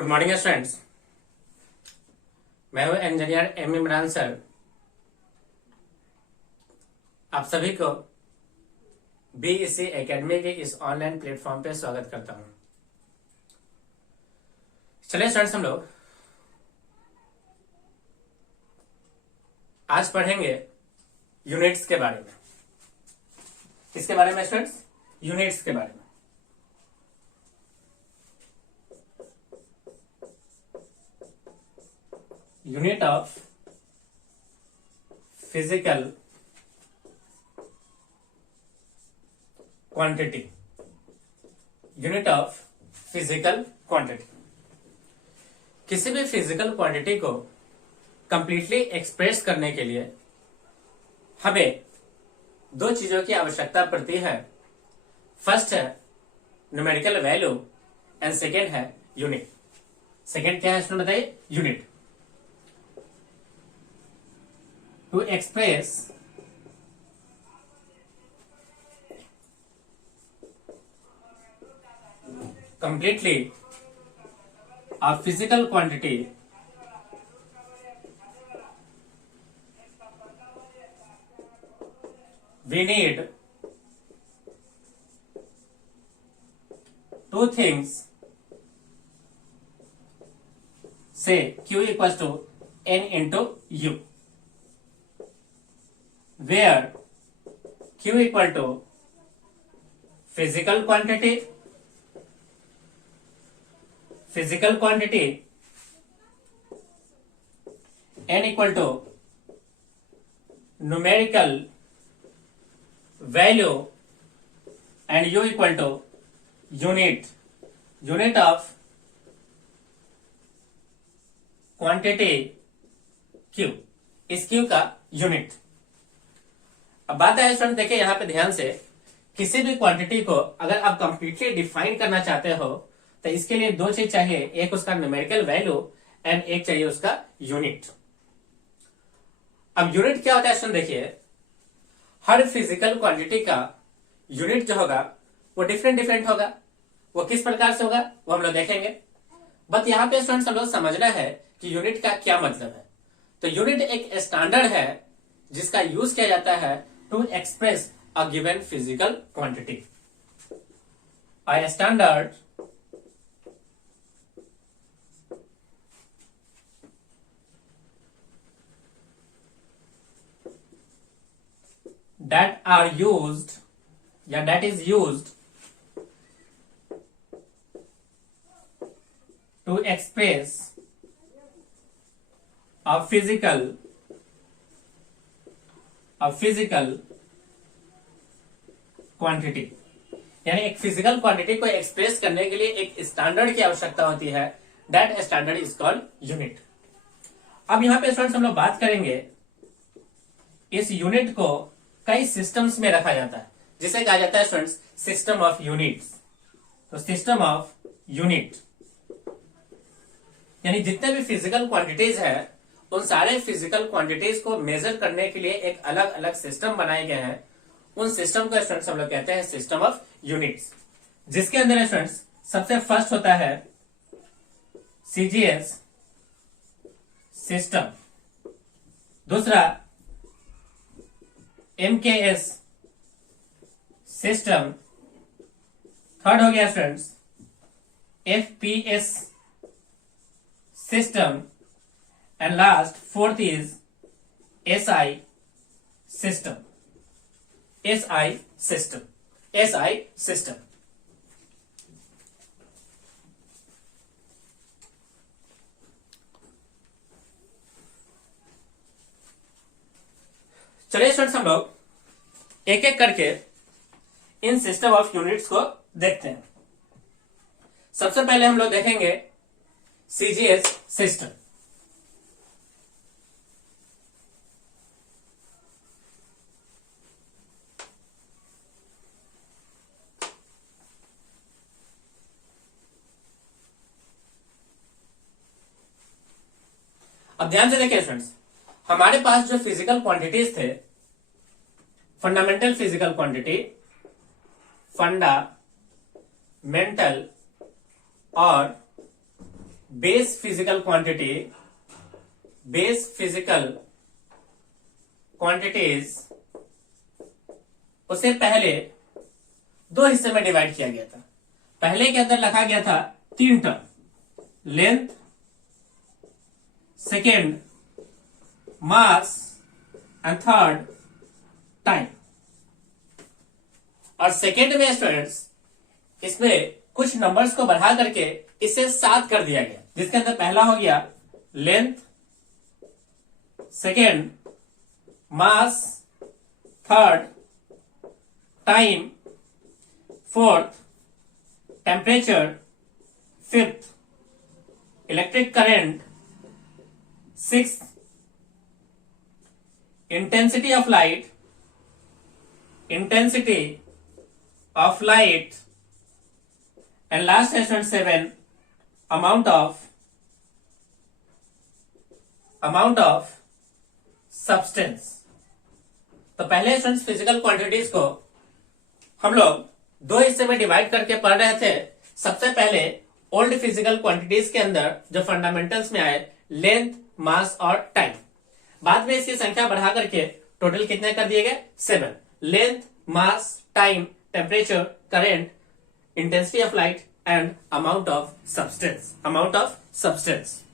Good morning students. मैं हूं engineer M Imran sir. आप सभी को बीईसी एकेडमी के इस ऑनलाइन प्लेटफॉर्म पे स्वागत करता हूं। चलिए स्टूडेंट्स, हम लोग आज पढ़ेंगे यूनिट्स के बारे में। किसके बारे में स्टूडेंट्स? यूनिट्स के बारे में। Unit of physical quantity. Unit of physical quantity. किसी भी फिजिकल क्वांटिटी को कंप्लीटली एक्सप्रेस करने के लिए हमें दो चीजों की आवश्यकता पड़ती है। फर्स्ट है न्यूमेरिकल वैल्यू एंड सेकेंड है यूनिट। सेकेंड क्या है इसमें बताइए? Unit. To express completely a physical quantity, we need two things. Say Q equals to N into U, where Q equal to physical quantity, N equal to numerical value, and U equal to unit of quantity Q। इस Q का unit. अब बात है student, देखिए यहां पे ध्यान से, किसी भी क्वांटिटी को अगर आप कंप्लीटली डिफाइन करना चाहते हो तो इसके लिए दो चीज चाहिए, एक उसका न्यूमेरिकल वैल्यू एंड एक चाहिए उसका यूनिट। अब यूनिट क्या होता है स्टूडेंट? देखिए हर फिजिकल क्वांटिटी का यूनिट जो होगा वो डिफरेंट होगा। वो किस प्रकार से होगा वो हम लोग देखेंगे। बट यहाँ पे स्टूडेंट्स हम लोग समझना है कि यूनिट का क्या मतलब है। तो यूनिट एक स्टैंडर्ड है जिसका यूज किया जाता है to express a given physical quantity. A standard that is used to express a physical quantity, यानी एक फिजिकल क्वांटिटी को एक्सप्रेस करने के लिए एक स्टैंडर्ड की आवश्यकता होती है। That standard is called unit. अब यहां पे स्टूडेंट्स हम लोग बात करेंगे, इस यूनिट को कई सिस्टम्स में रखा जाता है, जिसे कहा जाता है स्टूडेंट्स सिस्टम ऑफ यूनिट्स। तो सिस्टम ऑफ यूनिट यानी जितने भी फिजिकल क्वांटिटीज है उन सारे फिजिकल क्वांटिटीज को मेजर करने के लिए एक अलग अलग सिस्टम बनाए गए हैं। उन सिस्टम को स्टूडेंट्स हम लोग कहते हैं सिस्टम ऑफ यूनिट्स, जिसके अंदर स्टूडेंट्स सबसे फर्स्ट होता है सीजीएस सिस्टम, दूसरा एमकेएस सिस्टम, थर्ड हो गया students FPS system, and last fourth is SI system. चलिए स्टूडेंट्स, हम लोग एक एक करके इन सिस्टम ऑफ यूनिट्स को देखते हैं। सबसे पहले हम लोग देखेंगे सीजीएस सिस्टम। अब ध्यान से देखिए स्टूडेंट्स, हमारे पास जो फिजिकल क्वांटिटीज थे, फंडामेंटल फिजिकल क्वांटिटी, फंडामेंटल और बेस फिजिकल क्वांटिटीज उसे पहले दो हिस्से में डिवाइड किया गया था। पहले के अंदर रखा गया था 3 term, length, second mass and third time. और सेकेंड में स्टूडेंट्स इसमें कुछ नंबर्स को बढ़ा करके इसे 7 कर दिया गया, जिसके अंदर पहला हो गया length, second mass, third time, fourth temperature, fifth electric current, sixth intensity of light, and last question 7 amount of substance। तो पहले स्टूडेंट्स फिजिकल क्वांटिटीज को हम लोग दो हिस्से में डिवाइड करके पढ़ रहे थे। सबसे पहले ओल्ड फिजिकल क्वांटिटीज के अंदर जो फंडामेंटल्स में आए लेंथ, मास और टाइम। बाद में इसकी संख्या बढ़ा करके टोटल कितने कर दिए गए? 7। Length, mass, time, temperature, current, intensity of light and amount of substance. Amount of substance.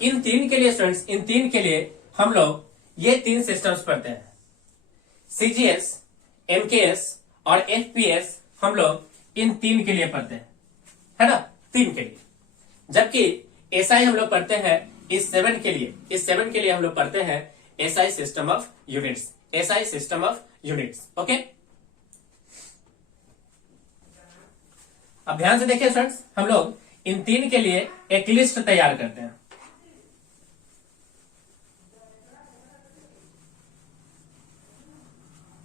इन तीन के लिए स्टूडेंट्स, इन तीन के लिए हम लोग ये 3 सिस्टम्स पढ़ते हैं। सीजीएस, एमकेएस और एफपीएस हम लोग इन 3 के लिए पढ़ते हैं, है ना, 3 के लिए। जबकि एसआई हम लोग पढ़ते हैं इस 7 के लिए। इस 7 के लिए हम लोग पढ़ते हैं SI system of units. SI system of units. Okay, अब ध्यान से देखिए स्टूडेंट्स, हम लोग इन 3 के लिए एक लिस्ट तैयार करते हैं।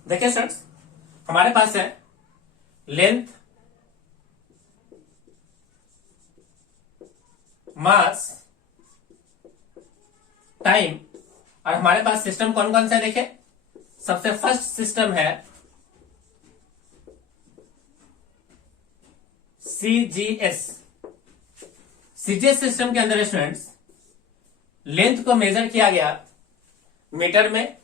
देखिए स्टूडेंट्स, हमारे पास है लेंथ, मास, टाइम और हमारे पास सिस्टम कौन कौन सा है? देखिए, सबसे फर्स्ट सिस्टम है सीजीएस। सीजीएस सिस्टम के अंदर स्टूडेंट्स लेंथ को मेजर किया गया मीटर में,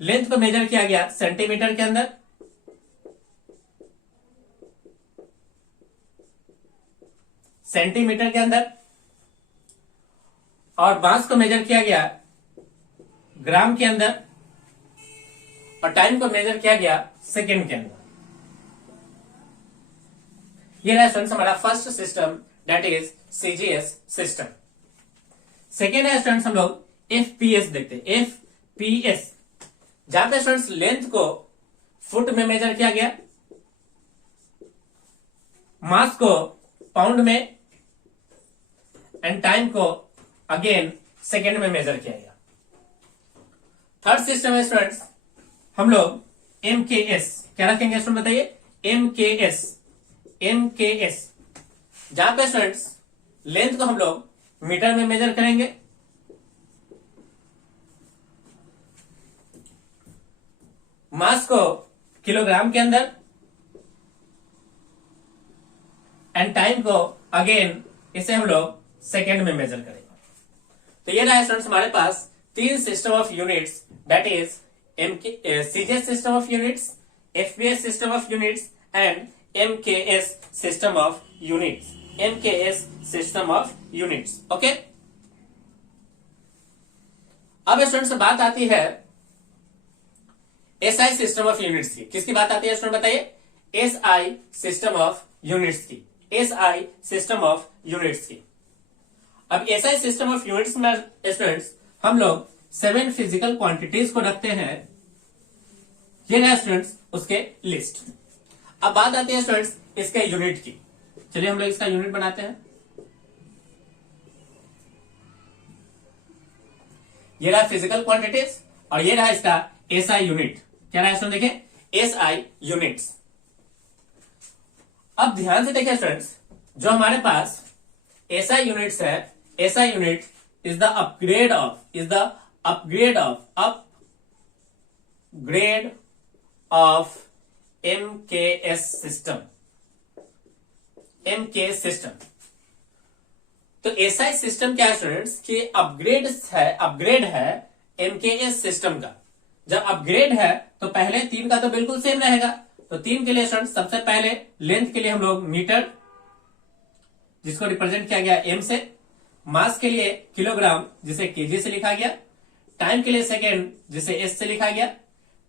लेंथ को मेजर किया गया सेंटीमीटर के अंदर, और मास को मेजर किया गया ग्राम के अंदर, और टाइम को मेजर किया गया सेकेंड के अंदर। ये रहा स्टूडेंट्स हमारा first system, that is CGS system. Second है स्टूडेंट्स हम लोग एफपीएस देखते हैं। एफपीएस जहां पे स्टूडेंट्स लेंथ को फुट में मेजर किया गया, मास को पाउंड में एंड टाइम को अगेन सेकेंड में मेजर किया गया। थर्ड सिस्टम है स्टूडेंट्स हम लोग एमकेएस। क्या रखेंगे स्टूडेंट बताइए? एमकेएस जहां पे स्टूडेंट्स लेंथ को हम लोग मीटर में मेजर करेंगे, मास को किलोग्राम के अंदर एंड टाइम को अगेन इसे हम लोग सेकेंड में मेजर करेंगे। तो ये रहा स्टूडेंट्स हमारे पास 3 system of units, that is CGS system of units, FPS system of units and MKS system of units. Okay, अब स्टूडेंट्स बात आती है एसआई सिस्टम ऑफ यूनिट्स की। किसकी बात आती है स्टूडेंट बताइए? एसआई सिस्टम ऑफ यूनिट्स की। एसआई सिस्टम ऑफ यूनिट्स की। अब एसआई सिस्टम ऑफ यूनिट्स में स्टूडेंट्स हम लोग 7 फिजिकल क्वांटिटीज को रखते हैं। ये रहा स्टूडेंट्स उसके लिस्ट। अब बात आती है स्टूडेंट्स इसके यूनिट की। चलिए हम लोग इसका यूनिट बनाते हैं। ये रहा फिजिकल क्वांटिटीज और ये रहा इसका एसआई यूनिट। क्या रहा स्टूडेंट देखिए, एसआई यूनिट्स। अब ध्यान से देखिए स्टूडेंट्स, जो हमारे पास एसआई यूनिट्स है, SI unit is the upgrade of MKS system. MKS system तो एसआई सिस्टम क्या है स्टूडेंट्स कि अपग्रेड है एमकेएस सिस्टम का। जब अपग्रेड है तो पहले 3 का तो बिल्कुल सेम रहेगा। तो 3 के लिए स्टूडेंट्स सबसे पहले लेंथ के लिए हम लोग मीटर, जिसको रिप्रेजेंट किया गया एम से, मास के लिए किलोग्राम जिसे केजी से लिखा गया, टाइम के लिए सेकेंड जिसे एस से लिखा गया,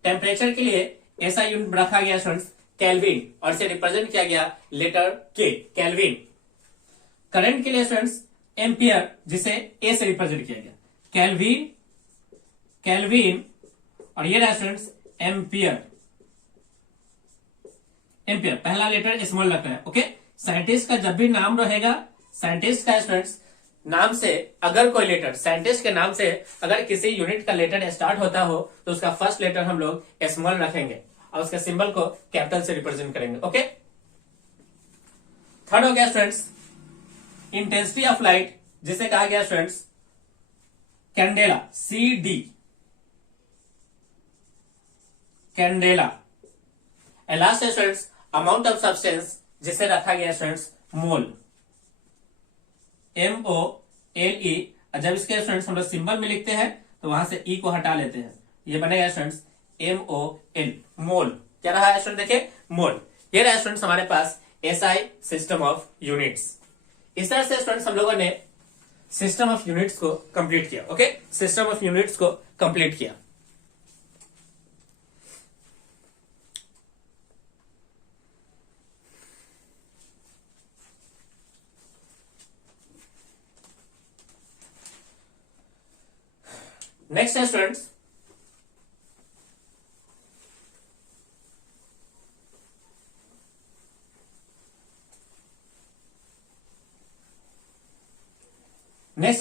टेम्परेचर के लिए एसआई यूनिट रखा गया स्टूडेंट्स केल्विन और इसे रिप्रेजेंट किया गया लेटर के, केल्विन। करंट के लिए स्टूडेंट्स एम्पियर जिसे ए से रिप्रेजेंट किया गया, केल्विन और ये रहा स्टूडेंट्स एम्पियर। एम्पियर पहला लेटर स्मॉल रखना है। ओके, साइंटिस्ट का जब भी नाम रहेगा, साइंटिस्ट का स्टूडेंट्स नाम से अगर कोई लेटर, साइंटिस्ट के नाम से अगर किसी यूनिट का लेटर स्टार्ट होता हो तो उसका फर्स्ट लेटर हम लोग स्मॉल रखेंगे और उसके सिंबल को कैपिटल से रिप्रेजेंट करेंगे। ओके, थर्ड हो गया स्टूडेंट्स इंटेंसिटी ऑफ लाइट, जिसे कहा गया students candela, CD, candela. Last है स्टूडेंट्स अमाउंट ऑफ सब्सटेंस, जिसे रखा गया स्टूडेंट्स मोल, MOLE। जब इसके स्टूडेंट्स हम लोग सिंबल में लिखते हैं तो वहां से ई को हटा लेते हैं, ये बनेगा स्टूडेंट्स MOL, मोल। क्या रहा है स्टूडेंट देखिए, मोल। ये रहा स्टूडेंट्स हमारे पास एसआई सिस्टम ऑफ यूनिट्स। इस तरह से स्टूडेंट्स हम लोगों ने सिस्टम ऑफ यूनिट्स को कंप्लीट किया। ओके, सिस्टम ऑफ यूनिट्स को कंप्लीट किया। नेक्स्ट है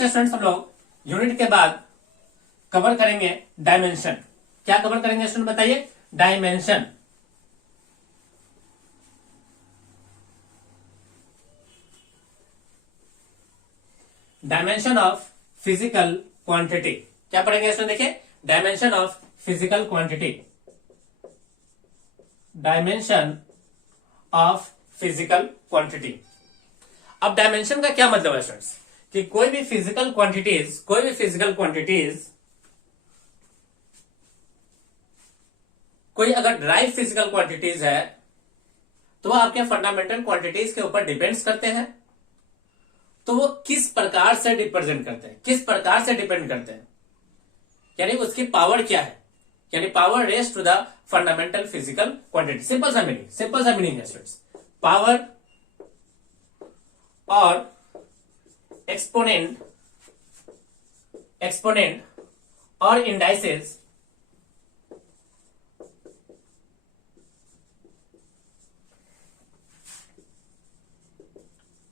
स्टूडेंट्स हम लोग यूनिट के बाद कवर करेंगे डायमेंशन। क्या कवर करेंगे स्टूडेंट बताइए, dimension. Dimension of physical quantity. क्या पढ़ेंगे स्टूडेंट देखिए, dimension of physical quantity, dimension of physical quantity. अब डायमेंशन का क्या मतलब है स्टूडेंट्स कि कोई भी फिजिकल क्वांटिटीज कोई अगर ड्राइव फिजिकल क्वांटिटीज है तो वो आपके फंडामेंटल क्वांटिटीज के ऊपर डिपेंड्स करते हैं। तो वो किस प्रकार से रिप्रेजेंट करते हैं, किस प्रकार से डिपेंड करते हैं, यानी उसकी पावर क्या है, यानी power raise to the fundamental physical quantity. Simple सा मीनिंग है स्टूडेंट्स, पावर और एक्सपोनेंट और indices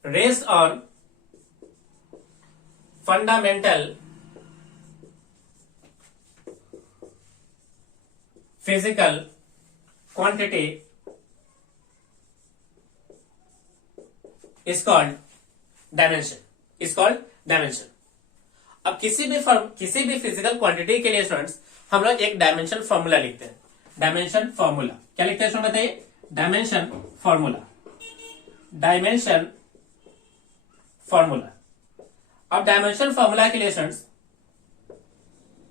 raise on fundamental physical quantity is called dimension. अब किसी भी फिजिकल क्वांटिटी के लिए स्टूडेंट्स हम लोग एक डायमेंशन फॉर्मूला लिखते हैं। डायमेंशन फॉर्मूला क्या लिखते हैं स्टूडेंट बताइए, डायमेंशन फॉर्मूला। अब डायमेंशन फॉर्मूला के लिए स्टूडेंट्स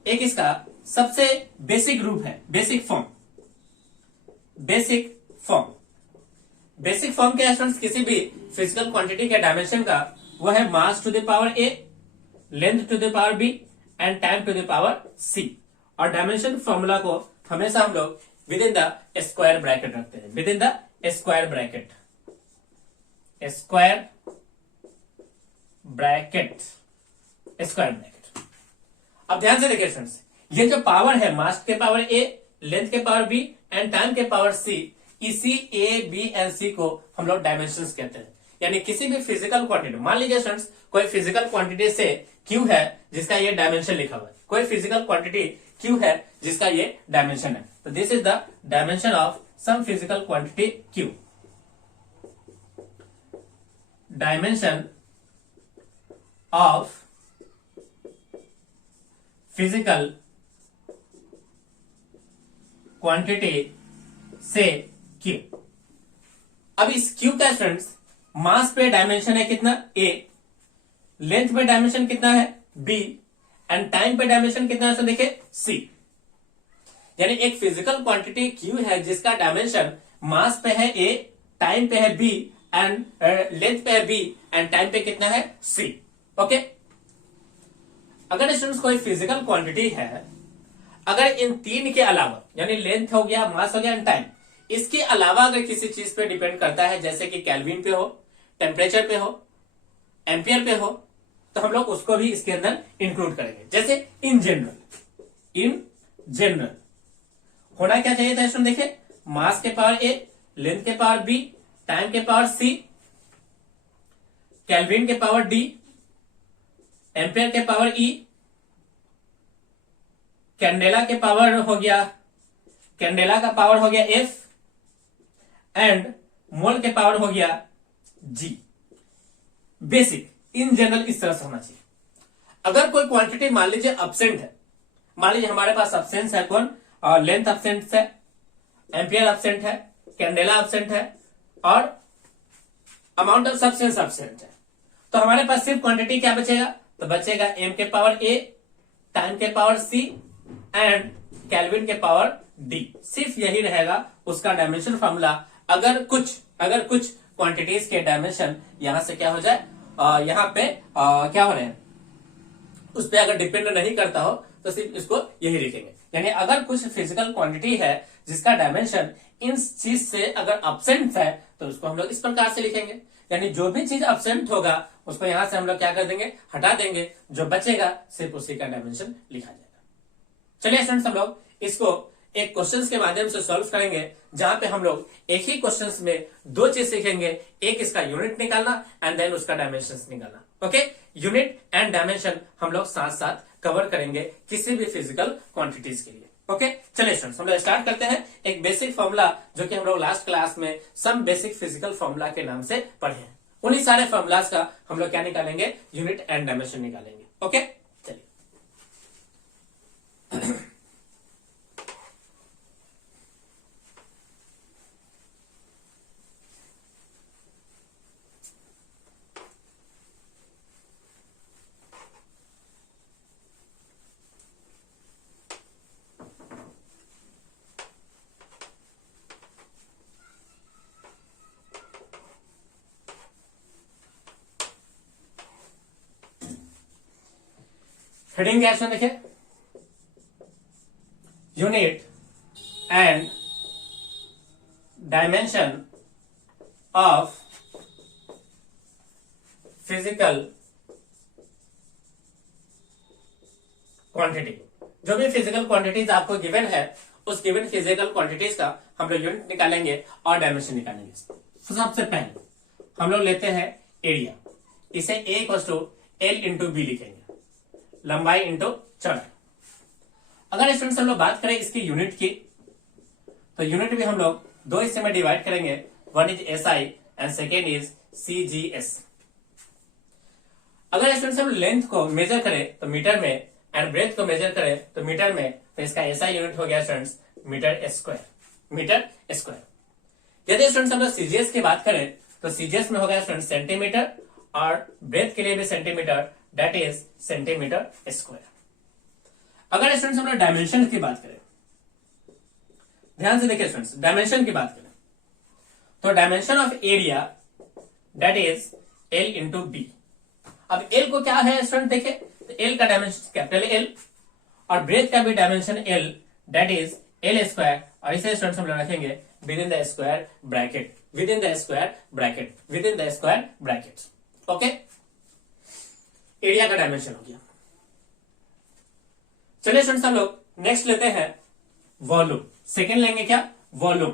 एक इसका सबसे बेसिक रूप है, बेसिक फॉर्म क्या है स्टूडेंट्स किसी भी फिजिकल क्वांटिटी के डायमेंशन का, वो है mass to the power A, length to the power B and time to the power C. और डायमेंशन फॉर्मूला को हमेशा हम लोग within the square bracket रखते हैं, within the square bracket. अब ध्यान से देखिए स्टूडेंट्स, ये जो पावर है मास के पावर ए, लेंथ के पावर बी एंड टाइम के पावर सी, इसी ए बी एंड सी को हम लोग डायमेंशंस कहते हैं। यानी किसी भी फिजिकल क्वांटिटी, मान लीजिए स्टूडेंट्स कोई फिजिकल क्वांटिटी से क्यू है जिसका ये डायमेंशन लिखा हुआ है, कोई फिजिकल क्वांटिटी क्यू है जिसका ये डायमेंशन है, तो this is the dimension of some physical quantity Q. Dimension of physical quantity से क्यू। अब इस क्यू का स्टूडेंट्स मास पे डायमेंशन है कितना, ए, लेंथ पे डायमेंशन कितना है, बी, एंड टाइम पे डायमेंशन कितना है, तो देखिए सी। यानी एक फिजिकल क्वांटिटी क्यू है जिसका डायमेंशन मास पे है ए, टाइम पे है बी, एंड लेंथ पे है बी, एंड टाइम पे कितना है, सी। ओके। अगर स्टूडेंट्स कोई फिजिकल क्वांटिटी है, अगर इन तीन के अलावा यानी लेंथ हो गया, मास हो गया एंड टाइम, इसके अलावा अगर किसी चीज पे डिपेंड करता है, जैसे कि केल्विन पे हो, टेम्परेचर पे हो, एम्पियर पे हो, तो हम लोग उसको भी इसके अंदर इंक्लूड करेंगे। जैसे इन जनरल होना क्या चाहिए था स्टूडेंट, देखिए मास के पावर ए, लेंथ के पावर बी, टाइम के पावर सी, केल्विन के पावर डी, एम्पियर के पावर ई, कैंडेला के पावर हो गया, कैंडेला का पावर हो गया एफ, एंड मोल के पावर हो गया जी। बेसिक इन जनरल इस तरह से होना चाहिए। अगर कोई क्वांटिटी मान लीजिए अब्सेंट है, मान लीजिए हमारे पास अब्सेंस है कौन, लेंथ अब्सेंट है, एम्पियर अब्सेंट है, कैंडेला अब्सेंट है, और अमाउंट ऑफ सब्सटेंस अब्सेंट है, तो हमारे पास सिर्फ क्वांटिटी क्या बचेगा, तो बचेगा एम के पावर ए, टाइम के पावर सी, एंड केल्विन के पावर डी। सिर्फ यही रहेगा उसका डायमेंशन फॉर्मूला। अगर कुछ क्वांटिटीज के डायमेंशन यहां से क्या हो जाए, यहां पे क्या हो रहे हैं, उस पर अगर डिपेंड नहीं करता हो तो सिर्फ इसको यही लिखेंगे। यानी अगर कुछ फिजिकल क्वांटिटी है जिसका डायमेंशन इन चीज से अगर अब्सेंट है तो उसको हम लोग इस प्रकार से लिखेंगे। यानी जो भी चीज अब्सेंट होगा उसको यहां से हम लोग क्या कर देंगे, हटा देंगे, जो बचेगा सिर्फ उसी का डायमेंशन लिखा जाएगा। चलिए स्टूडेंट्स, हम लोग इसको एक क्वेश्चंस के माध्यम से सॉल्व करेंगे, जहां पे हम लोग एक ही क्वेश्चंस में दो चीज सीखेंगे, एक इसका यूनिट निकालना एंड देन उसका डायमेंशंस निकालना। ओके, यूनिट एंड डायमेंशन हम लोग साथ साथ कवर करेंगे किसी भी फिजिकल क्वांटिटीज के लिए। ओके, चलिए स्टूडेंट्स, हम लोग स्टार्ट करते हैं एक बेसिक फॉर्मूला जो कि हम लोग लास्ट क्लास में सम बेसिक फिजिकल फॉर्मूला के नाम से पढ़े हैं। उन्हीं सारे फॉर्मूलाज का हम लोग क्या निकालेंगे, यूनिट एंड डायमेंशन निकालेंगे। ओके, चलिए हेडिंग क्या है, देखिए unit and dimension of physical quantity. जो भी फिजिकल क्वांटिटीज आपको गिवन है, उस गिवन फिजिकल क्वांटिटीज का हम लोग यूनिट निकालेंगे और डायमेंशन निकालेंगे। सबसे पहले हम लोग लेते हैं एरिया, इसे A equal to L into B लिखेंगे, लंबाई इंटू चौड़ाई। अगर स्टूडेंट्स हम लोग बात करें इसकी यूनिट की, तो यूनिट भी हम लोग दो हिस्से में डिवाइड करेंगे, one is S I and second is C G S. अगर स्टूडेंट्स हम लेंथ को मेजर करें तो मीटर में, एंड ब्रेथ को मेजर करें तो मीटर में, तो इसका एसआई यूनिट हो गया students metre square, metre square. यदि स्टूडेंट्स हम लोग सीजीएस की बात करें तो सीजीएस में हो गया स्टूडेंट्स सेंटीमीटर, और ब्रेथ के लिए भी centimetre, that is centimetre square. अगर स्टूडेंट्स हम लोग डायमेंशन की बात करें, ध्यान से देखिए स्टूडेंट्स, डायमेंशन की बात करें तो dimension of area that is L into B. अब एल को क्या है स्टूडेंट, देखिए तो एल का डायमेंशन कैपिटल एल, और ब्रेथ का भी dimension L, that is L square, और इसे स्टूडेंट्स हम लोग रखेंगे within the square bracket, within the square bracket, within the square bracket. Okay, area का डायमेंशन हो गया। चलिए स्टूडेंट्स, हम लोग नेक्स्ट लेते हैं वॉल्यूम। सेकेंड लेंगे क्या, वॉल्यूम।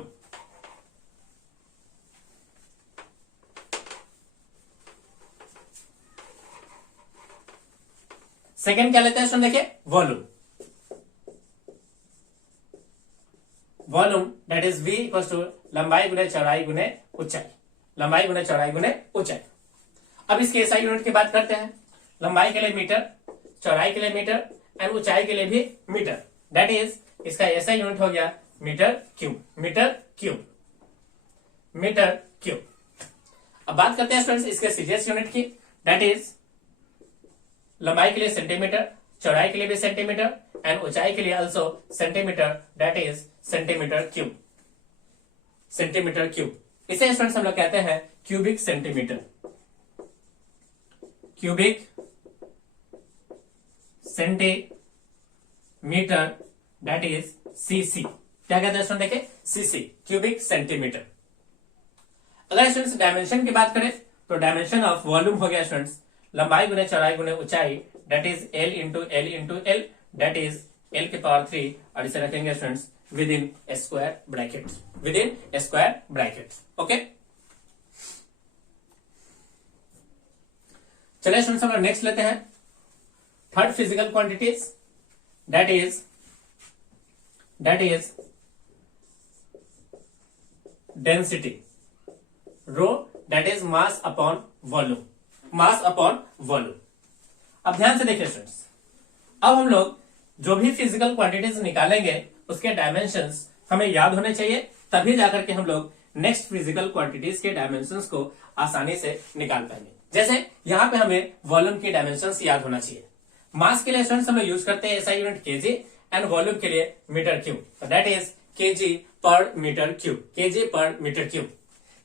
सेकेंड क्या लेते हैं स्टूडेंट, देखिए volume. Volume that is v equal to लंबाई गुने चौड़ाई गुने ऊंचाई, लंबाई गुने चौड़ाई गुने ऊंचाई। अब इसके एसआई यूनिट की बात करते हैं। लंबाई के लिए मीटर, चौड़ाई के लिए मीटर एंड ऊंचाई के लिए भी मीटर। दैट इज इसका एसआई यूनिट हो गया metre cube, metre cube, metre cube. अब बात करते हैं स्टूडेंट्स इसके सीजीएस यूनिट की। दैट इज लंबाई के लिए सेंटीमीटर, चौड़ाई के लिए भी सेंटीमीटर एंड ऊंचाई के लिए also centimetre. That is centimetre cube, centimetre cube. इसे स्टूडेंट्स हम लोग कहते हैं cubic centimetre, cubic centimetre. That is CC. क्या कहते हैं स्टूडेंट, देखिए सीसी, क्यूबिक सेंटीमीटर। अगर स्टूडेंट्स डायमेंशन की बात करें तो डायमेंशन ऑफ वॉल्यूम हो गया स्टूडेंट्स लंबाई गुने चौड़ाई गुने ऊंचाई। That is L into L into L, that is L के पावर 3। और इसे रखेंगे students within square bracket, within square bracket. Okay, चलिए स्टूडेंट्स हम नेक्स्ट लेते हैं third physical quantities. That is density, rho that is mass upon volume, mass upon volume. अब ध्यान से देखिए स्टूडेंट्स, अब हम लोग जो भी फिजिकल क्वांटिटीज निकालेंगे उसके डायमेंशंस हमें याद होने चाहिए, तभी जाकर के हम लोग नेक्स्ट फिजिकल क्वांटिटीज के डायमेंशंस को आसानी से निकाल पाएंगे। जैसे यहाँ पे हमें वॉल्यूम की डायमेंशंस याद होना चाहिए। मास के लिए स्टूडेंट्स हम लोग यूज करते हैं SI unit KG and volume के लिए मीटर क्यूब। तो दैट इज केजी पर मीटर क्यूब, केजी पर मीटर क्यूब।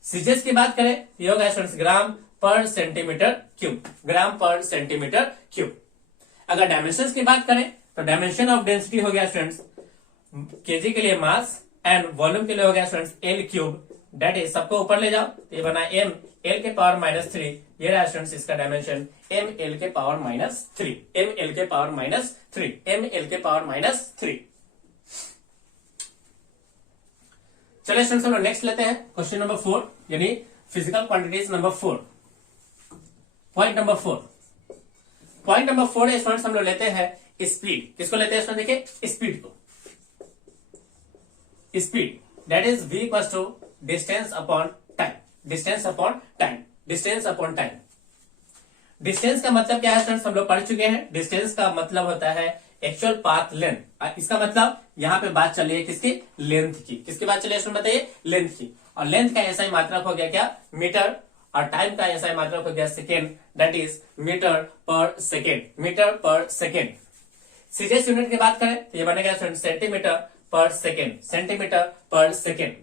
सीजीएस की बात करें ये होगा स्टूडेंट्स ग्राम पर सेंटीमीटर क्यूब, ग्राम पर सेंटीमीटर क्यूब। अगर डायमेंशंस की बात करें तो डायमेंशन ऑफ डेंसिटी हो गया स्टूडेंट्स केजी के लिए मास एंड वॉल्यूम के लिए हो गया students L cube. That is सबको ऊपर ले जाओ तो ये बना एम एल के पावर -3। ये रहा स्टूडेंट्स इसका डायमेंशन एम एल के पावर -3, एम एल के पावर -3, एम एल के पावर -3। चलिए स्टूडेंट्स हम लोग नेक्स्ट लेते हैं क्वेश्चन नंबर 4 यानी physical quantities number 4। Point number 4, point number 4 students हम लोग लेते हैं स्पीड। किसको लेते हैं स्टूडेंट, देखिए स्पीड को। Speed that is v equal to distance upon time, distance upon time, distance upon time. Distance का मतलब क्या है स्टूडेंट्स, हम लोग पढ़ चुके हैं। डिस्टेंस का मतलब होता है एक्चुअल पाथ लेंथ। इसका मतलब यहाँ पे बात चल रही है किसकी, लेंथ की। किसकी बात चल रही है स्टूडेंट, बताइए लेंथ की। और लेंथ का ऐसा ही मात्रक हो गया क्या, मीटर। और टाइम का ऐसा ही मात्रक हो गया सेकेंड, दैट इज मीटर पर सेकेंड, मीटर पर सेकेंड। सीजीएस यूनिट की बात करें तो ये बनेगा स्टूडेंट सेंटीमीटर पर सेकेंड, सेंटीमीटर पर सेकेंड।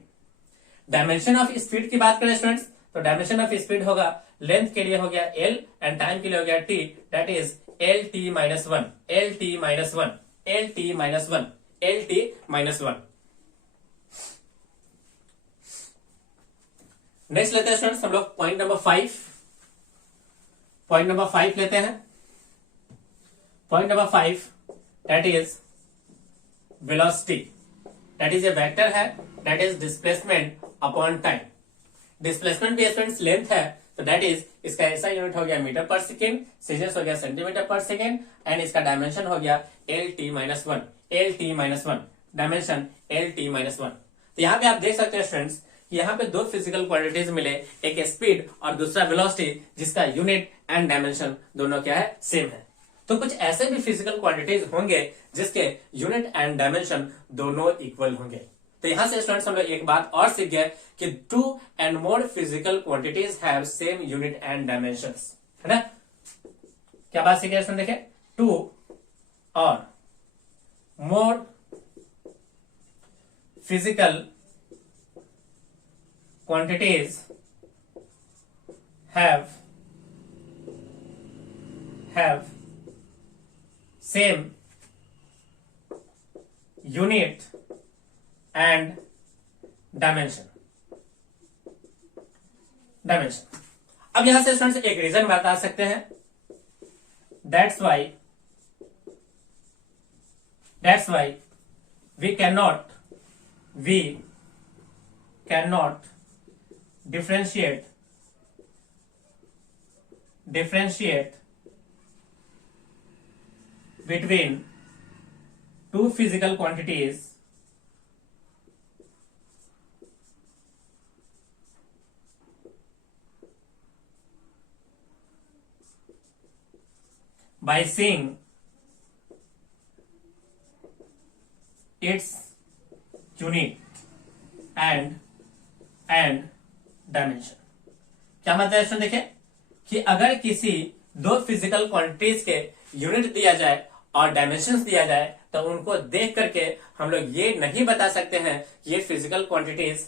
डायमेंशन ऑफ स्पीड की बात करें स्टूडेंट्स तो डायमेंशन ऑफ स्पीड होगा लेंथ के लिए हो गया एल एंड टाइम के लिए हो गया T. That is L T minus one, L T minus one, L T minus one, L T minus one. Next लेते हैं स्टूडेंट्स हम लोग पॉइंट नंबर 5। पॉइंट नंबर 5 लेते हैं। Point number 5 that is velocity, that is a vector है, that is displacement upon time. Displacement भी students length है तो दैट इज इसका ऐसा यूनिट हो गया मीटर पर सेकेंड, सीजीएस हो गया सेंटीमीटर पर सेकेंड एंड इसका डायमेंशन हो गया L T minus one, L T minus one, dimension L T minus one. तो यहाँ पे आप देख सकते हैं स्टूडेंट्स यहाँ पे दो फिजिकल क्वांटिटीज मिले, एक स्पीड और दूसरा वेलोसिटी, जिसका यूनिट एंड डायमेंशन दोनों क्या है, सेम है। तो कुछ ऐसे भी फिजिकल क्वांटिटीज होंगे जिसके यूनिट एंड डायमेंशन दोनों इक्वल होंगे। तो यहां से स्टूडेंट्स हम लोग एक बात और सीख गए कि 2 and more physical quantities have same unit and dimensions, है ना। क्या बात सीख गए स्टूडेंट, देखें 2 और more physical quantities have same unit and dimension। अब यहां से स्टूडेंट्स एक रीजन बता सकते हैं, that's why we cannot differentiate between two physical quantities by seeing its unit and dimension. क्या मतलब है इसमें देखिए कि अगर किसी दो फिजिकल क्वांटिटीज के यूनिट दिया जाए और डायमेंशंस दिया जाए तो उनको देख करके हम लोग ये नहीं बता सकते हैं कि ये फिजिकल क्वांटिटीज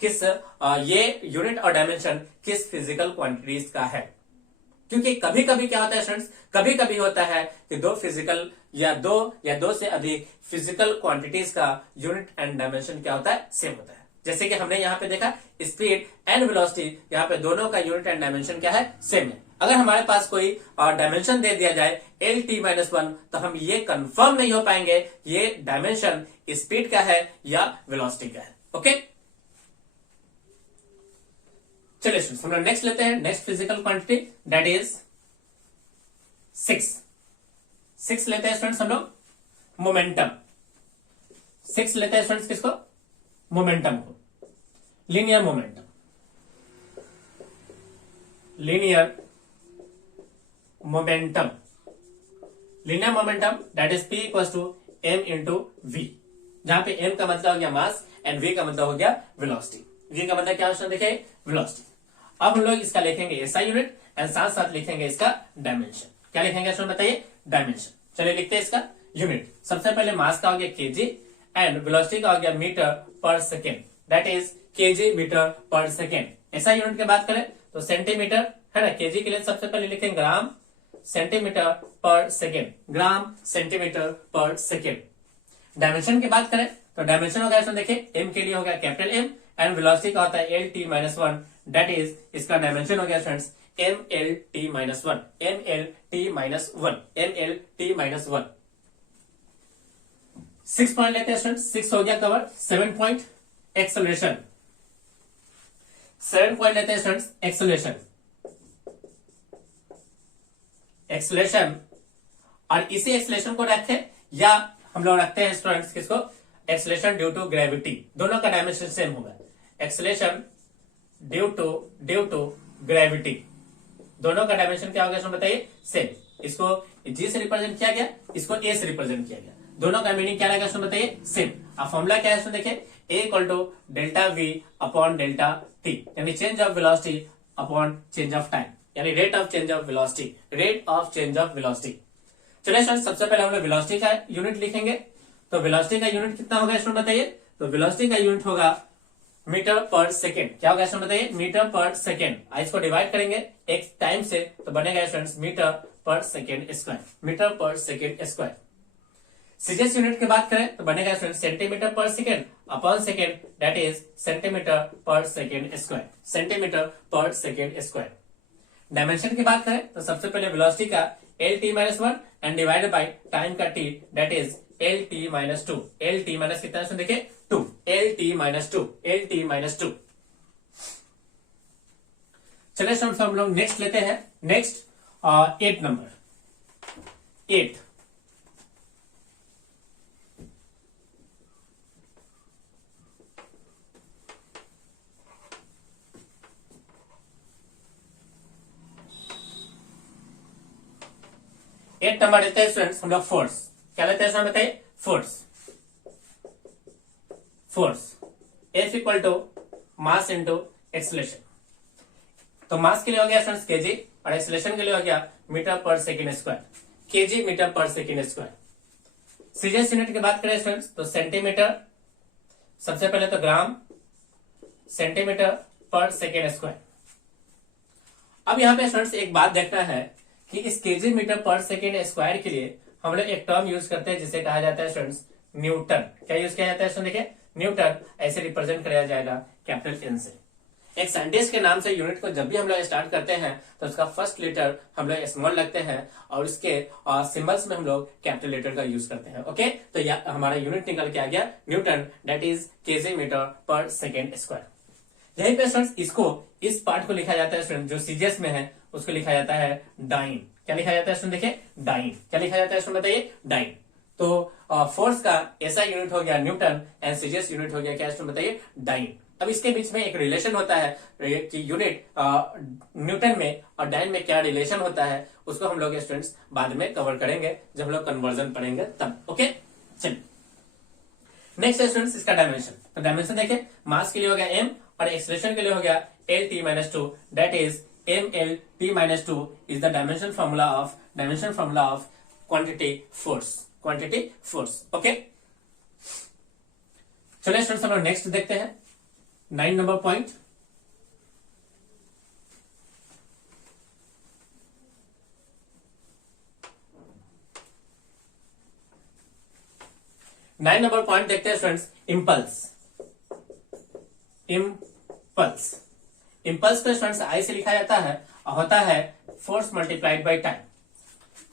किस ये यूनिट और डायमेंशन किस फिजिकल क्वांटिटीज का है। क्योंकि कभी कभी क्या होता है स्टूडेंट्स, कभी कभी होता है कि दो फिजिकल या दो से अधिक फिजिकल क्वांटिटीज का यूनिट एंड डायमेंशन क्या होता है, सेम होता है। जैसे कि हमने यहाँ पे देखा स्पीड एंड वेलोसिटी, यहाँ पे दोनों का यूनिट एंड डायमेंशन क्या है, सेम है। अगर हमारे पास कोई डायमेंशन दे दिया जाए LT-1 तो हम ये कंफर्म नहीं हो पाएंगे ये डायमेंशन स्पीड का है या वेलोसिटी का है। ओके, चलिए स्टूडेंट्स हम लोग नेक्स्ट लेते हैं, next physical quantity that is 6 लेते हैं स्टूडेंट्स हम लोग मोमेंटम। 6 लेते हैं स्टूडेंट्स किसको, मोमेंटम को, linear momentum. Linear momentum that is P equal to M into V, जहां पे M का मतलब हो गया मास एंड V का मतलब हो गया वेलोसिटी। V का मतलब क्या है देखिए, वेलोसिटी। अब हम लोग इसका लिखेंगे SI यूनिट एंड साथ साथ लिखेंगे इसका डायमेंशन। क्या लिखेंगे इसमें बताइए, डायमेंशन। चलिए लिखते हैं इसका यूनिट। सबसे पहले मास का हो गया kg एंड वेलोसिटी का हो गया मीटर पर second, that is kg metre पर सेकेंड। SI यूनिट की बात करें तो सेंटीमीटर है ना, kg के लिए सबसे पहले लिखेंगे ग्राम सेंटीमीटर पर सेकेंड, ग्राम सेंटीमीटर पर सेकेंड। डायमेंशन की बात करें तो डायमेंशन हो गया इसमें देखिए M के लिए हो गया कैपिटल M एंड वेलोसिटी का होता है LT-1, दैट इज इसका डायमेंशन हो गया फ्रेंड्स MLT-1, MLT-1। 6 पॉइंट लेते हैं स्टूडेंट्स, 6 हो गया कवर। 7 पॉइंट एक्सेलरेशन, 7 पॉइंट लेते हैं स्टूडेंट्स एक्सेलरेशन। और इसी एक्सेलरेशन को रखें या हम लोग रखते हैं स्टूडेंट्स किसको, एक्सेलरेशन ड्यू टू ग्रेविटी। दोनों का डायमेंशन सेम होगा, एक्सेलरेशन ड्यू टू ग्रेविटी, दोनों का डायमेंशन क्या होगा इसमें बताइए, सेम। इसको G से रिप्रेजेंट किया गया, इसको A से रिप्रेजेंट किया गया, दोनों का मीनिंग क्या रहेगा इसमें बताइए, सेम। अब फॉर्मूला क्या है इसमें देखिए, A equal to delta V upon delta T, यानी change of velocity upon change of time, यानी rate of change of velocity, चलिए सर सबसे पहले हम लोग वेलोसिटी का यूनिट लिखेंगे। तो वेलोसिटी का यूनिट कितना होगा इसमें बताइए, तो वेलोसिटी का यूनिट होगा मीटर पर सेकेंड। क्या होगा इसमें बताइए, मीटर पर सेकेंड। इसको डिवाइड करेंगे एक टाइम से तो बनेगा स्टूडेंट्स मीटर पर सेकेंड स्क्वायर, मीटर पर सेकेंड स्क्वायर। सीजीएस यूनिट की बात करें तो बनेगा स्टूडेंट सेंटीमीटर पर second upon second, that is centimetre पर सेकेंड स्क्वायर, सेंटीमीटर पर सेकेंड स्क्वायर। डायमेंशन की बात करें तो सबसे पहले वेलोसिटी का LT-1 and divided by time का T, that is LT-2, LT minus कितना है देखिए 2, LT-2। चलिए स्टूडेंट्स हम लोग नेक्स्ट लेते हैं, नेक्स्ट 8 नंबर, 8। एट नंबर लेते हैं स्टूडेंट्स हम लोग फोर्स। क्या लेते हैं इसमें बताइए, force F equal to mass into acceleration. तो मास के लिए हो गया स्टूडेंट्स केजी और एक्सेलरेशन के लिए हो गया मीटर पर सेकेंड स्क्वायर, केजी मीटर पर सेकेंड स्क्वायर। सीजीएस यूनिट की बात करें स्टूडेंट्स तो सेंटीमीटर, सबसे पहले तो ग्राम सेंटीमीटर पर सेकेंड स्क्वायर। अब यहाँ पे स्टूडेंट्स एक बात देखना है कि इस केजी मीटर पर सेकेंड स्क्वायर के लिए हम लोग एक टर्म यूज करते हैं जिसे कहा जाता है स्टूडेंट्स न्यूटन। क्या यूज किया जाता है स्टूडेंट, देखिए न्यूटन ऐसे रिप्रेजेंट किया जाएगा कैपिटल N से। एक साइंटिस्ट के नाम से यूनिट को जब भी हम लोग स्टार्ट करते हैं तो उसका फर्स्ट लेटर हम लोग स्मॉल लगते हैं और उसके सिंबल्स में हम लोग कैपिटल लेटर का यूज करते हैं। ओके, तो हमारा यूनिट निकल के आ गया newton, that is KG metre पर सेकेंड स्क्वायर। यहीं पे स्टूडेंट्स इसको इस पार्ट को लिखा जाता है स्टूडेंट जो सीजीएस में है उसको लिखा जाता है डाइन। क्या लिखा जाता है स्टूडेंट, देखिए डाइन। क्या लिखा जाता है स्टूडेंट, बताइए डाइन। तो फोर्स का ऐसा यूनिट हो गया न्यूटन एंड सीजीएस यूनिट हो गया क्या स्टूडेंट, बताइए डाइन। अब इसके बीच में एक रिलेशन होता है कि यूनिट न्यूटन में और डाइन में क्या रिलेशन होता है, उसको हम लोग स्टूडेंट्स बाद में कवर करेंगे जब हम लोग कन्वर्जन पढ़ेंगे तब। ओके, चलिए नेक्स्ट है स्टूडेंट्स इसका डायमेंशन। तो डायमेंशन देखिए, मास के लिए हो गया m और एक्सेलरेशन के लिए हो गया L T minus two, that is M L T minus two is the dimension formula of quantity force. Quantity force. Okay, चलिए स्टूडेंट्स हम लोग नेक्स्ट देखते हैं 9 number point. Nine number point देखते हैं स्टूडेंट्स, इम्पल्स। इम्पल्स को students I से लिखा जाता है और होता है force multiplied by time.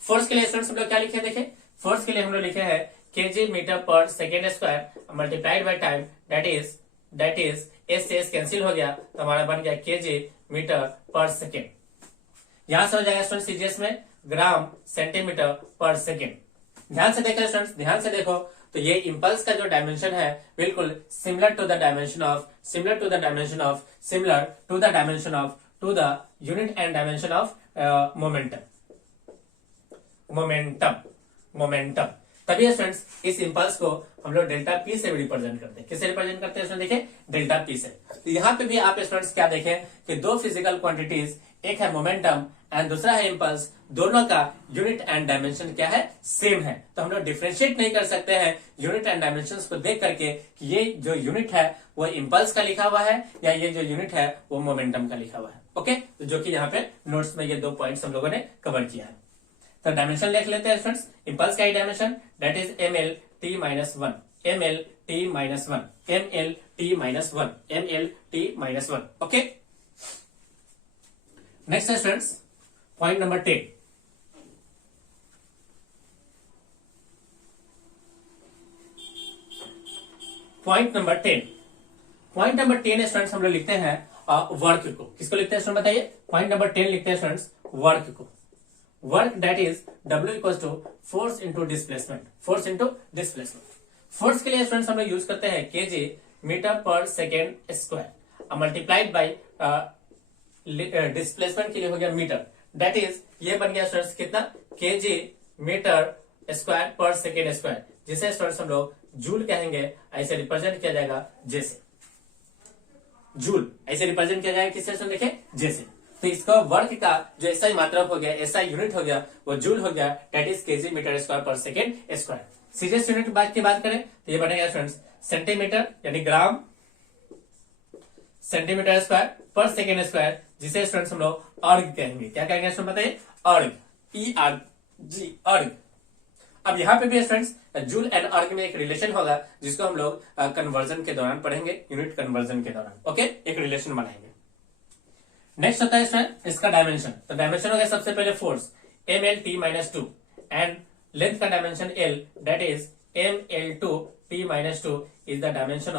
Force के लिए स्टूडेंट्स हम लोग क्या लिखे, देखें फोर्स के लिए हम लोग लिखे हैं केजी मीटर पर second square multiplied by time, that is S से एस कैंसिल हो गया तो हमारा बन गया केजी मीटर पर सेकेंड। यहां से हो जाएगा स्टूडेंट सीजीएस में ग्राम सेंटीमीटर पर सेकेंड। ध्यान से देखो स्टूडेंट्स, ध्यान से देखो तो ये इम्पल्स का जो डायमेंशन है बिल्कुल similar to the dimension of to the unit and dimension of momentum. तभी स्टूडेंट्स इस इम्पल्स को हम लोग डेल्टा पी से रिप्रेजेंट करते हैं। किससे रिप्रेजेंट करते हैं स्टूडेंट, देखिए डेल्टा पी से। तो यहाँ पे भी आप स्टूडेंट्स क्या देखें कि दो फिजिकल क्वांटिटीज, एक है मोमेंटम एंड दूसरा है इम्पल्स, दोनों का यूनिट एंड डायमेंशन क्या है, सेम है। तो हम लोग डिफरेंशिएट नहीं कर सकते हैं यूनिट एंड डायमेंशन को देख करके कि ये जो यूनिट है वो इम्पल्स का लिखा हुआ है या ये जो यूनिट है वो मोमेंटम का लिखा हुआ है। ओके, तो जो कि यहाँ पे नोट्स में ये 2 पॉइंट्स हम लोगों ने कवर किया है। तो डायमेंशन लिख लेते हैं स्टूडेंट्स, इम्पल्स का ही dimension that is M L T minus one, M L T minus one, M L T minus one, M L T minus one. Okay, next है students point number 10। Point number 10 students हम लोग लिखते हैं work को। किसको लिखते हैं student, बताइए। पॉइंट नंबर 10 लिखते हैं स्टूडेंट्स वर्क को। Work that is W equal to force into displacement. Force के लिए स्टूडेंट्स हम लोग यूज करते हैं केजी मीटर पर second square multiplied by displacement के लिए हो गया मीटर, दैट इज ये बन गया स्टूडेंट्स कितना, केजी मीटर स्क्वायर पर सेकेंड स्क्वायर, जिसे स्टूडेंट्स हम लोग जूल कहेंगे। ऐसे रिप्रेजेंट किया जाएगा जैसे जूल, ऐसे रिप्रेजेंट किया जाएगा किससे, देखें जैसे। तो इसका वर्क का जो ऐसा ही मात्रा हो गया, ऐसा यूनिट हो गया, वो जूल हो गया, that is KG metre square पर सेकेंड स्क्वायर। सीजीएस यूनिट की बात करें तो ये बनेगा स्टूडेंट्स सेंटीमीटर यानी ग्राम सेंटीमीटर स्क्वायर पर सेकेंड स्क्वायर, जिसे स्टूडेंट्स हम लोग अर्ग कहेंगे। क्या कहेंगे स्टूडेंट, बताइए अर्ग, ERG अर्ग। अब यहाँ पे भी स्टूडेंट्स जूल एंड अर्ग में एक रिलेशन होगा जिसको हम लोग कन्वर्जन के दौरान पढ़ेंगे, यूनिट कन्वर्जन के दौरान। ओके, एक रिलेशन बनाएंगे। नेक्स्ट होता है स्टूडेंट इसका डायमेंशन। तो डायमेंशन हो गया सबसे पहले force M L T minus two and length का dimension L, that is M L two T minus two is the dimension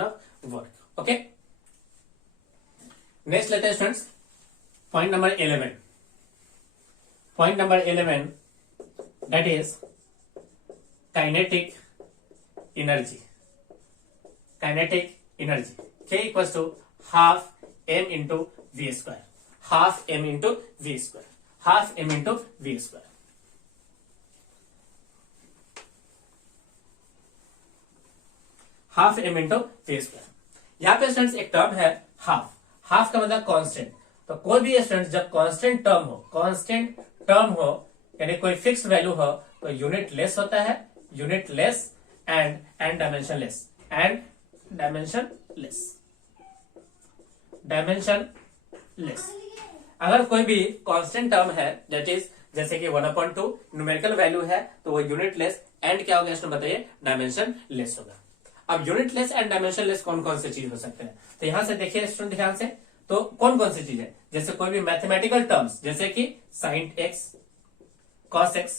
of work. Okay, next लेते हैं students point number 11। Point number 11 that is kinetic energy. K equals to half m into v square, half m into v square. यहाँ पे students एक term है half का मतलब constant. तो कोई भी स्टूडेंट जब कांस्टेंट टर्म हो यानी कोई फिक्स्ड वैल्यू हो तो यूनिट लेस होता है, unit less and dimension less. अगर कोई भी कांस्टेंट टर्म है दैट इज जैसे कि 1/2 न्यूमेरिकल वैल्यू है तो वो यूनिट लेस एंड क्या होगा स्टूडेंट, बताइए डायमेंशन लेस होगा। अब unit less and dimension less कौन कौन से चीज हो सकते हैं, तो यहां से देखिए स्टूडेंट ध्यान से, तो कौन कौन सी चीज है, जैसे कोई भी मैथमेटिकल टर्म्स जैसे कि sin x cos x,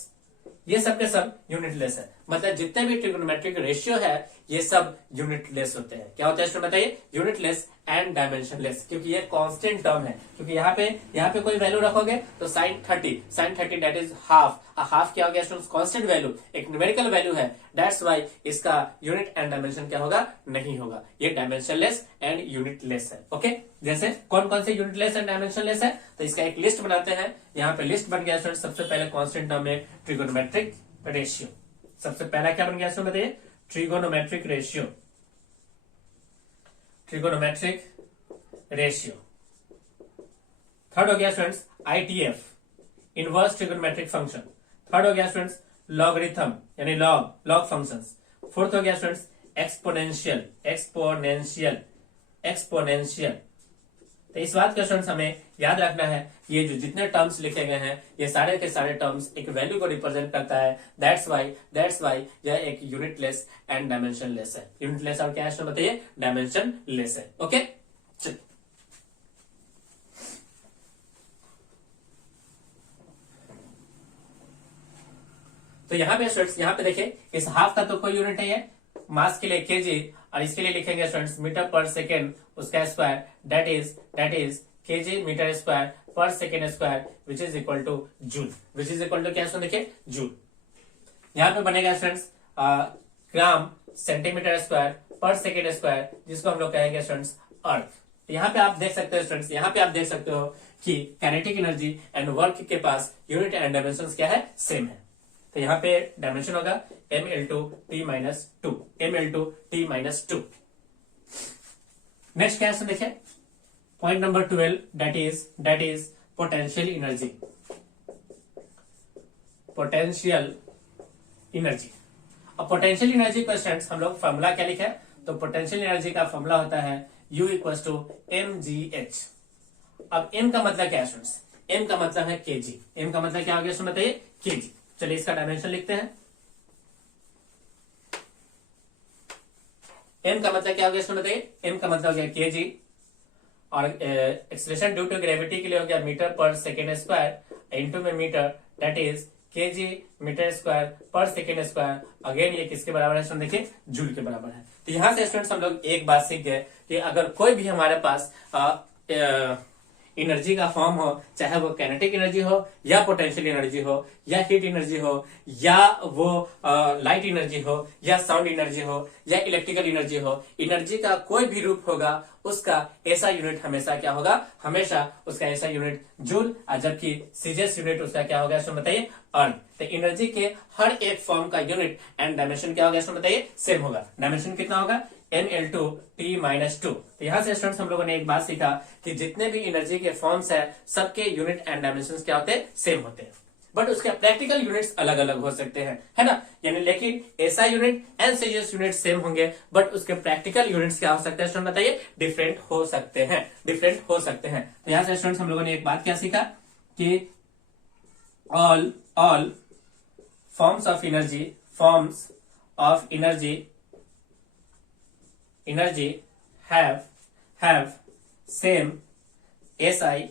ये सब के सब यूनिट लेस है। मतलब जितने भी ट्रिग्नोमेट्रिक रेशियो है ये सब यूनिटलेस होते हैं। क्या होता है स्टूडेंट बताइए? यूनिटलेस एंड डायमेंशनलेस, क्योंकि ये कांस्टेंट टर्म है। क्योंकि यहाँ पे कोई वैल्यू रखोगे तो sin30 that is half. Half क्या हो गया स्टूडेंट्स? कांस्टेंट वैल्यू, एक न्यूमेरिकल वैल्यू है। दैट्स वाई इसका यूनिट एंड डायमेंशन क्या होगा? नहीं होगा। ये डायमेंशनलेस एंड यूनिटलेस है। ओके, जैसे कौन कौन से यूनिटलेस एंड डायमेंशनलेस है तो इसका एक लिस्ट बनाते हैं। यहाँ पे लिस्ट बन गया स्टूडेंट। सबसे पहले कांस्टेंट टर्म है ट्रिगोनोमेट्रिक रेशियो। सबसे पहला क्या बन गया स्टूडेंट बताइए? Trigonometric ratio. Trigonometric ratio. Third हो गया students ITF, inverse trigonometric function. Third हो गया स्टूडेंट्स लॉगरिथम यानी लॉग फंक्शंस। फोर्थ हो गया स्टूडेंट्स एक्सपोनेंशियल। तो इस बात का स्टूडेंट्स हमें याद रखना है, ये जो जितने टर्म्स लिखे गए हैं ये सारे के सारे टर्म्स एक वैल्यू को रिप्रेजेंट करता है। दैट्स वाई यह एक यूनिटलेस एंड डायमेंशनलेस है। यूनिटलेस और क्या है स्टूडेंट बताइए? डायमेंशनलेस है। ओके, चलिए तो यहाँ पे स्टूडेंट्स, यहाँ पे देखिए इस हाफ का तो कोई यूनिट नहीं है। मास के लिए केजी और इसके लिए लिखेंगे स्टूडेंट्स मीटर पर सेकेंड उसका square that is KG metre square पर second square which is equal to joule. Which is equal to क्या स्टूडेंट देखिए? जूल। यहाँ पे बनेगा स्टूडेंट्स ग्राम सेंटीमीटर स्क्वायर पर सेकेंड स्क्वायर, जिसको हम लोग कहेंगे स्टूडेंट्स अर्थ। यहाँ पे आप देख सकते हो स्टूडेंट्स, यहाँ पे आप देख सकते हो कि काइनेटिक एनर्जी एंड वर्क के पास यूनिट एंड डायमेंशन क्या है? सेम है। तो यहाँ पे डायमेंशन होगा ml2t-2, ml2t-2। नेक्स्ट क्या है देखिए? Point number 12 that is potential energy. Potential energy. अब पोटेंशियल एनर्जी का स्टूडेंट्स हम लोग फॉर्मूला क्या लिखे? तो पोटेंशियल एनर्जी का फॉर्मूला होता है U = mgh। अब m का मतलब क्या है स्टूडेंट्स? m का मतलब है kg। m का मतलब क्या हो गया स्टूडेंट बताइए? kg। चलिए इसका डायमेंशन लिखते हैं। m का मतलब क्या हो गया स्टूडेंट बताइए? m का मतलब हो गया kg और एक्सेलरेशन ड्यू टू ग्रेविटी के लिए हो गया मीटर पर सेकेंड स्क्वायर इनटू में metre that is KG metre square पर सेकेंड स्क्वायर। अगेन ये किसके बराबर है स्टूडेंट देखिए? जूल के बराबर है। तो यहां से स्टूडेंट्स हम लोग एक बात सीख गए कि अगर कोई भी हमारे पास एनर्जी का फॉर्म हो, चाहे वो काइनेटिक एनर्जी हो या पोटेंशियल एनर्जी हो या हीट एनर्जी हो या वो लाइट एनर्जी हो या साउंड एनर्जी हो या इलेक्ट्रिकल एनर्जी हो, एनर्जी का कोई भी रूप होगा उसका ऐसा यूनिट हमेशा क्या होगा? हमेशा उसका ऐसा यूनिट जूल, जबकि सीजीएस यूनिट उसका क्या होगा इसमें बताइए? अर्थ। तो एनर्जी के हर एक फॉर्म का यूनिट एंड डायमेंशन क्या होगा इसमें बताइए? सेम होगा। डायमेंशन कितना होगा? ml2t-2। तो यहां से स्टूडेंट्स हम लोगों ने एक बात सीखा कि जितने भी एनर्जी के फॉर्म्स है सबके यूनिट एंड डायमेंशंस क्या होते हैं? सेम होते हैं। बट उसके प्रैक्टिकल यूनिट्स अलग अलग हो सकते हैं, है ना? यानी लेकिन ऐसा unit and CGS unit same होंगे बट उसके प्रैक्टिकल यूनिट्स क्या हो सकते हैं स्टूडेंट बताइए? डिफरेंट हो सकते हैं। डिफरेंट हो सकते हैं। तो यहां से स्टूडेंट्स हम लोगों ने एक बात क्या सीखा कि all forms of energy have same SI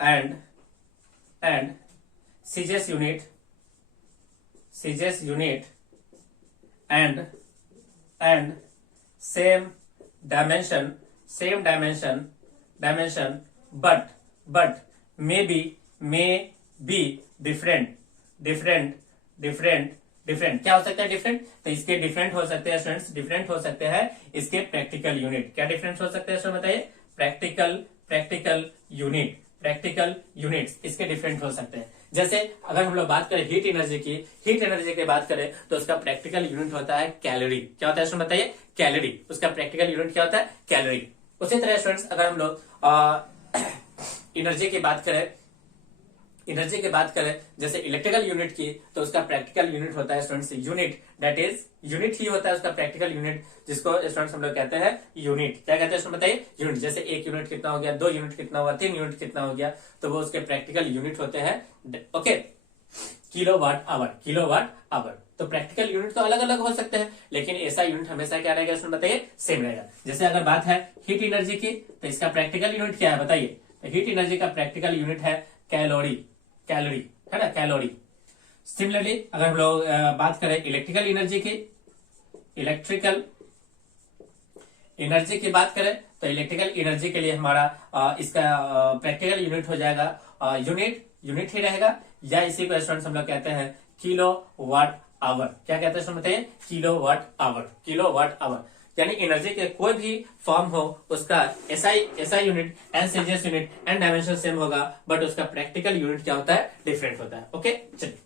and CGS unit and same dimension but may be different। क्या हो सकता है डिफरेंट? तो इसके डिफरेंट हो सकते हैं स्टूडेंट्स, डिफरेंट हो सकते हैं इसके प्रैक्टिकल यूनिट। क्या डिफरेंट हो सकते हैं स्टूडेंट बताइए? प्रैक्टिकल यूनिट्स इसके डिफरेंट हो सकते हैं। जैसे अगर हम लोग बात करें हीट एनर्जी की बात करें तो उसका प्रैक्टिकल यूनिट होता है कैलोरी। क्या होता है स्टूडेंट बताइए? कैलोरी। उसका प्रैक्टिकल यूनिट क्या होता है? कैलोरी। उसी तरह स्टूडेंट्स अगर हम लोग एनर्जी की बात करें जैसे इलेक्ट्रिकल यूनिट की, तो उसका प्रैक्टिकल यूनिट होता है students unit. That is unit ही होता है उसका प्रैक्टिकल यूनिट, जिसको स्टूडेंट्स हम लोग कहते हैं यूनिट। क्या कहते हैं स्टूडेंट बताइए? यूनिट। जैसे 1 यूनिट कितना हो गया, 2 यूनिट कितना हुआ, 3 यूनिट कितना हो गया, तो वो उसके प्रैक्टिकल यूनिट होते हैं। Okay, kilowatt hour. तो प्रैक्टिकल यूनिट तो अलग अलग हो सकते हैं लेकिन ऐसा यूनिट हमेशा क्या रहेगा स्टूडेंट बताइए? सेम रहेगा। जैसे अगर बात है हीट एनर्जी की तो इसका प्रैक्टिकल यूनिट क्या है बताइए? हीट एनर्जी का प्रैक्टिकल यूनिट है कैलोरी, है ना? कैलोरी। सिमिलरली अगर हम लोग बात करें इलेक्ट्रिकल एनर्जी की बात करें तो इलेक्ट्रिकल एनर्जी के लिए हमारा इसका प्रैक्टिकल यूनिट हो जाएगा यूनिट ही रहेगा, या इसी को स्टूडेंट्स हम लोग कहते हैं किलो वाट आवर। क्या कहते हैं बताइए? Kilowatt hour. यानी एनर्जी के कोई भी फॉर्म हो उसका SI unit and CGS unit and dimension same होगा, बट उसका प्रैक्टिकल यूनिट क्या होता है? डिफरेंट होता है। ओके, चलिए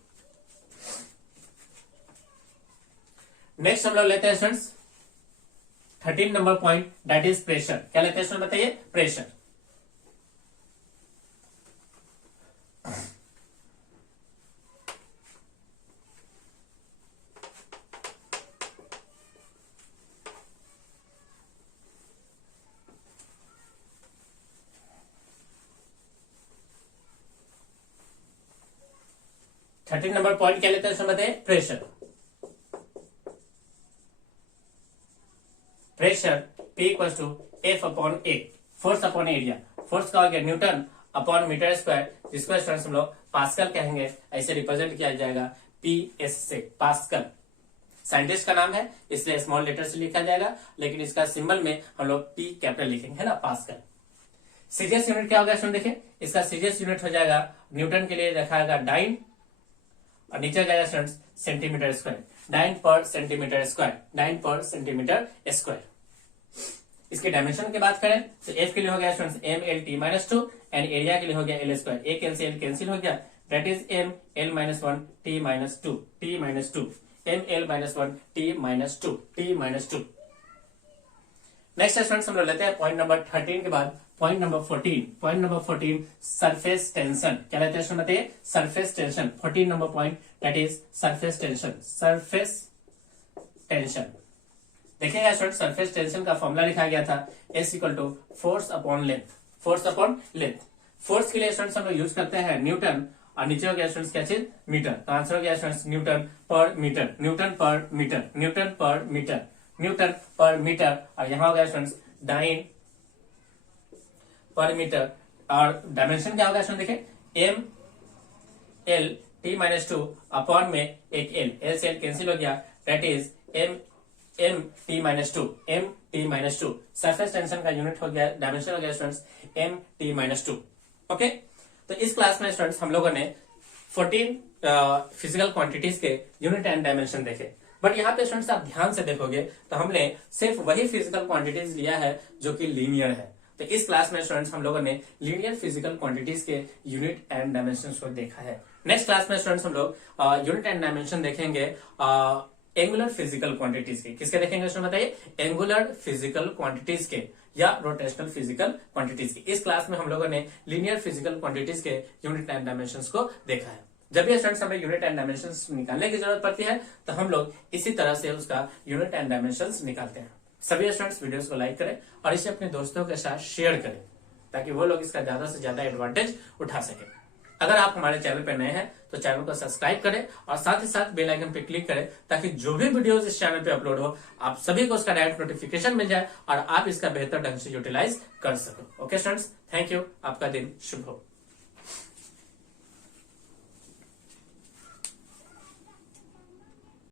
नेक्स्ट हम लोग लेते हैं students 13 number point, that is pressure. क्या लेते हैं स्टूडेंट बताइए? प्रेशर। थर्टीन नंबर पॉइंट क्या लेते हैं स्टूडेंट बताइए? Pressure. Pressure P equal to F upon A, force upon area. Force का हो गया न्यूटन अपॉन मीटर स्क्वायर, जिसको स्टूडेंट्स हम लोग पास्कल कहेंगे। ऐसे रिप्रेजेंट किया जाएगा PS से, पास्कल। साइंटिस्ट का नाम है इसलिए स्मॉल लेटर से लिखा जाएगा, लेकिन इसका सिंबल में हम लोग P कैपिटल लिखेंगे, है ना, पास्कल। सीजीएस यूनिट क्या होगा स्टूडेंट? देखिए इसका सीजीएस यूनिट हो जाएगा, न्यूटन के लिए रखा जाएगा डाइन, और नीचे जाएगा स्टूडेंट्स सेंटीमीटर स्क्वायर, डाइन पर सेंटीमीटर स्क्वायर। इसके डायमेंशन की बात करें तो एफ के लिए हो गया स्टूडेंट्स ML/T-2 एंड एरिया के लिए हो गया L स्क्वायर। ए कैंसिल हो गया, that is ML-1 T-2 ML-1 T-2। Next students हम लोग लेते हैं पॉइंट नंबर 13 के बाद पॉइंट नंबर 14 सरफेस टेंशन। क्या लेते हैं बताइए? Surface tension. 14 number point that is surface tension. देखिएगा स्टूडेंट, सरफेस टेंशन का फॉर्मूला लिखा गया था S equal to force upon length. Force के लिए स्टूडेंट्स हम लोग यूज करते हैं न्यूटन, और नीचे हो गया स्टूडेंट्स क्या चीज? मीटर। तो आंसर हो गया स्टूडेंट्स न्यूटन पर मीटर, और यहाँ हो गया स्टूडेंट्स डाइन पर मीटर। और डायमेंशन क्या होगा स्टूडेंट? देखिए ML/T-2 अपॉन में एक L से L कैंसिल हो गया, that is MT-2। Surface tension का यूनिट हो गया, डायमेंशन हो गया स्टूडेंट्स MT-2। ओके, तो इस क्लास में स्टूडेंट्स हम लोगों ने 14 फिजिकल क्वांटिटीज के यूनिट एंड डायमेंशन देखे। बट यहाँ पे स्टूडेंट्स आप ध्यान से देखोगे तो हमने सिर्फ वही फिजिकल क्वांटिटीज लिया है जो कि लीनियर है। तो इस क्लास में स्टूडेंट्स हम लोगों ने लीनियर फिजिकल क्वांटिटीज के यूनिट एंड डायमेंशन को देखा है। नेक्स्ट क्लास में स्टूडेंट्स हम लोग यूनिट एंड डायमेंशन देखेंगे एंगुलर फिजिकल क्वांटिटीज के। किसके देखेंगे स्टूडेंट बताइए? एंगुलर फिजिकल क्वांटिटीज के या रोटेशनल फिजिकल क्वांटिटीज के। इस क्लास में हम लोगों ने लीनियर फिजिकल क्वांटिटीज के यूनिट एंड डायमेंशन को देखा है। जब भी स्टूडेंट्स हमें यूनिट एंड डायमेंशन निकालने की जरूरत पड़ती है तो हम लोग इसी तरह से उसका यूनिट एंड डायमेंशन निकालते हैं। सभी स्टूडेंट्स वीडियोस को लाइक करें और इसे अपने दोस्तों के साथ शेयर करें ताकि वो लोग इसका ज्यादा से ज्यादा एडवांटेज उठा सके। अगर आप हमारे चैनल पर नए हैं तो चैनल को सब्सक्राइब करें और साथ ही साथ बेल आइकन पर क्लिक करें ताकि जो भी वीडियोस इस चैनल पे अपलोड हो आप सभी को उसका डायरेक्ट नोटिफिकेशन मिल जाए और आप इसका बेहतर ढंग से यूटिलाइज कर सको। Okay students, thank you. आपका दिन शुभ हो।